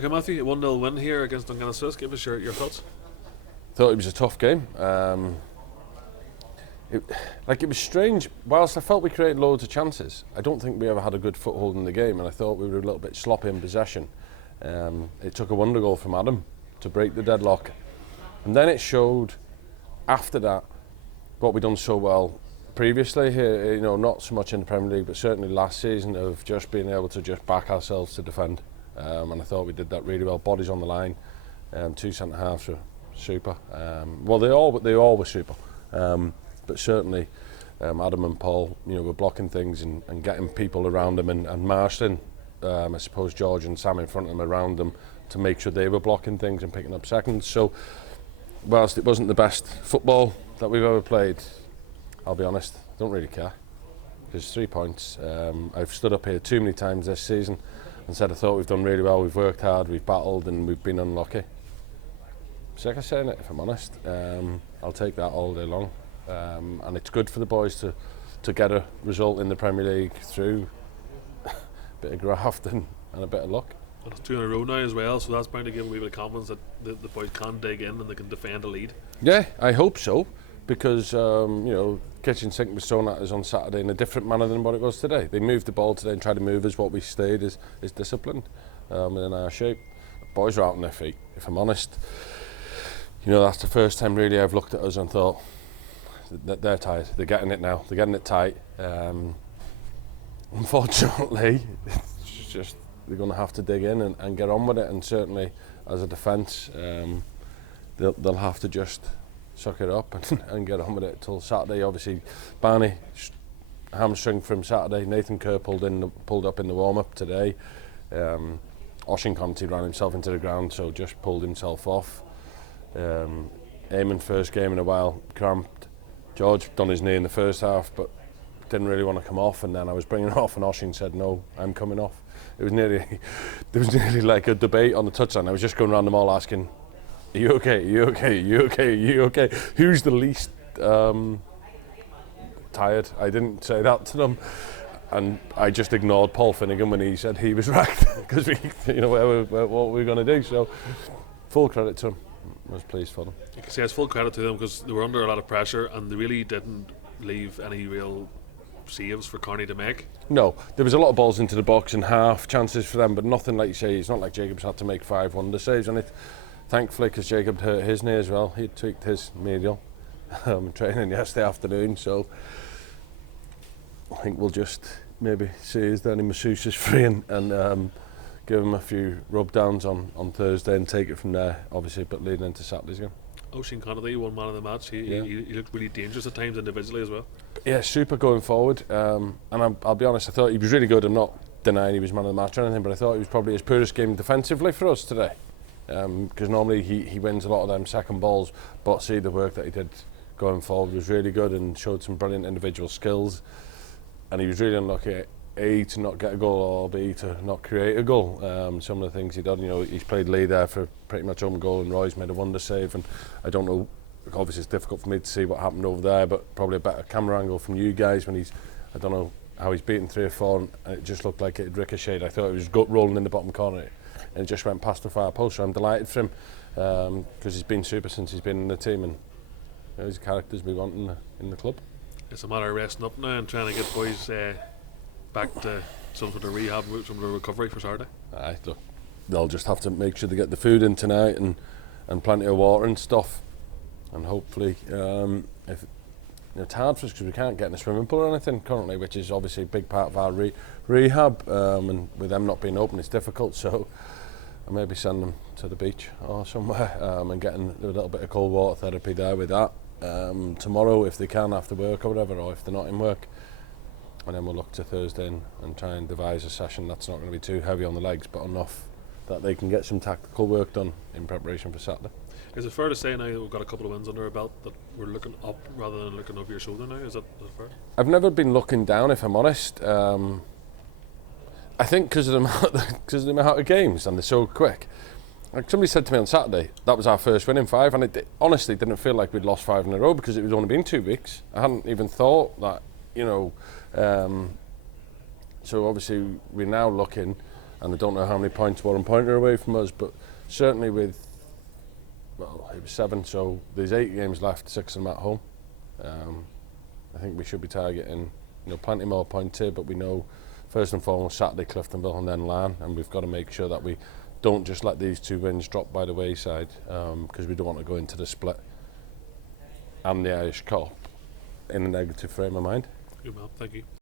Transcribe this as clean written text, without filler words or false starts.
Okay, Matthew, a 1-0 win here against Dungannon Swifts. Give us your thoughts. Thought it was a tough game. It was strange. Whilst I felt we created loads of chances, I don't think we ever had a good foothold in the game, and I thought we were a little bit sloppy in possession. It took a wonder goal from Adam to break the deadlock, and then it showed after that what we'd done so well previously here. You know, not so much in the Premier League, but certainly last season, of just being able to just back ourselves to defend. And I thought we did that really well. Bodies on the line, 2 centre halves were super. Well, they all were super. But certainly Adam and Paul, were blocking things and getting people around them, and marshalling, I suppose, George and Sam in front of them, around them, to make sure they were blocking things and picking up seconds. So whilst it wasn't the best football that we've ever played, I'll be honest, I don't really care. There's 3 points. I've stood up here too many times this season and said I thought we've done really well, we've worked hard, we've battled, and we've been unlucky. Sick of saying it, if I'm honest. I'll take that all day long. And it's good for the boys to get a result in the Premier League through a bit of graft and a bit of luck. And it's 2 in a row now as well, so that's bound to give a wee bit of confidence that the boys can dig in and they can defend a lead. Yeah, I hope so, because kitchen sink was thrown at us on Saturday in a different manner than what it was today. They moved the ball today and tried to move us. What we stayed is disciplined and in our shape. The boys are out on their feet, if I'm honest. That's the first time really I've looked at us and thought that they're tired. They're getting it now. They're getting it tight. Unfortunately, it's just they're going to have to dig in and get on with it. And certainly, as a defence, they'll have to just suck it up and get on with it till Saturday. Obviously, Barney hamstring from Saturday. Nathan Kerr pulled up in the warm-up today. Oshin Conti ran himself into the ground, so just pulled himself off. Eamon, first game in a while, cramped. George done his knee in the first half, but didn't really want to come off, and then I was bringing it off, and Oshin said, "No, I'm coming off." There was nearly like a debate on the touchline. I was just going around them all asking, "Are you okay? Are you okay? Are you okay? Are you okay?" Who's the least tired? I didn't say that to them, and I just ignored Paul Finnegan when he said he was racked, because what were we going to do? So full credit to him. I was pleased for them. You can say it's full credit to them, because they were under a lot of pressure and they really didn't leave any real saves for Carney to make. No, there was a lot of balls into the box and half chances for them, but nothing like you say. It's not like Jacob's had to make 5 wonder saves on it. Thankfully, because Jacob hurt his knee as well. He tweaked his medial training yesterday afternoon, so I think we'll just maybe see is there any masseuses free and give him a few rub downs on Thursday and take it from there, obviously, but leading into Saturday's game. Oshin Conti won man of the match. He looked really dangerous at times individually as well. Yeah, super going forward. And I'll be honest, I thought he was really good. I'm not denying he was man of the match or anything, but I thought he was probably his poorest game defensively for us today. Because normally he wins a lot of them second balls, but see the work that he did going forward was really good and showed some brilliant individual skills. And he was really unlucky, A, to not get a goal, or B, to not create a goal. Some of the things he done, he's played Lee there for pretty much own goal, and Roy's made a wonder save, and I don't know, obviously it's difficult for me to see what happened over there, but probably a better camera angle from you guys when I don't know how he's beaten 3 or 4, and it just looked like it ricocheted. I thought it was rolling in the bottom corner, and it just went past the far post. So I'm delighted for him, because he's been super since he's been in the team, and he's the characters we want in the club. It's a matter of resting up now and trying to get boys back to some sort of rehab, some sort of recovery for Saturday. Look, they'll just have to make sure they get the food in tonight and plenty of water and stuff, and hopefully if it's hard for us because we can't get in a swimming pool or anything currently, which is obviously a big part of our rehab, and with them not being open it's difficult, so I'll maybe send them to the beach or somewhere and getting a little bit of cold water therapy there with that tomorrow if they can after work or whatever, or if they're not in work. And then we'll look to Thursday and try and devise a session that's not going to be too heavy on the legs, but enough that they can get some tactical work done in preparation for Saturday. Is it fair to say now that we've got a couple of wins under our belt that we're looking up rather than looking over your shoulder now? Is that fair? I've never been looking down, if I'm honest. I think because of the amount of games and they're so quick. Like somebody said to me on Saturday, that was our first win in 5, and it honestly didn't feel like we'd lost 5 in a row because it was only been 2 weeks. I hadn't even thought that, so obviously we're now looking and I don't know how many points Warren Point are away from us, but certainly with, well, it was 7, so there's 8 games left, 6 of them at home. I think we should be targeting, plenty more points here, but we know first and foremost Saturday Cliftonville and then Larne, and we've got to make sure that we don't just let these 2 wins drop by the wayside, because we don't want to go into the split and the Irish Cup in a negative frame of mind. Good man, thank you.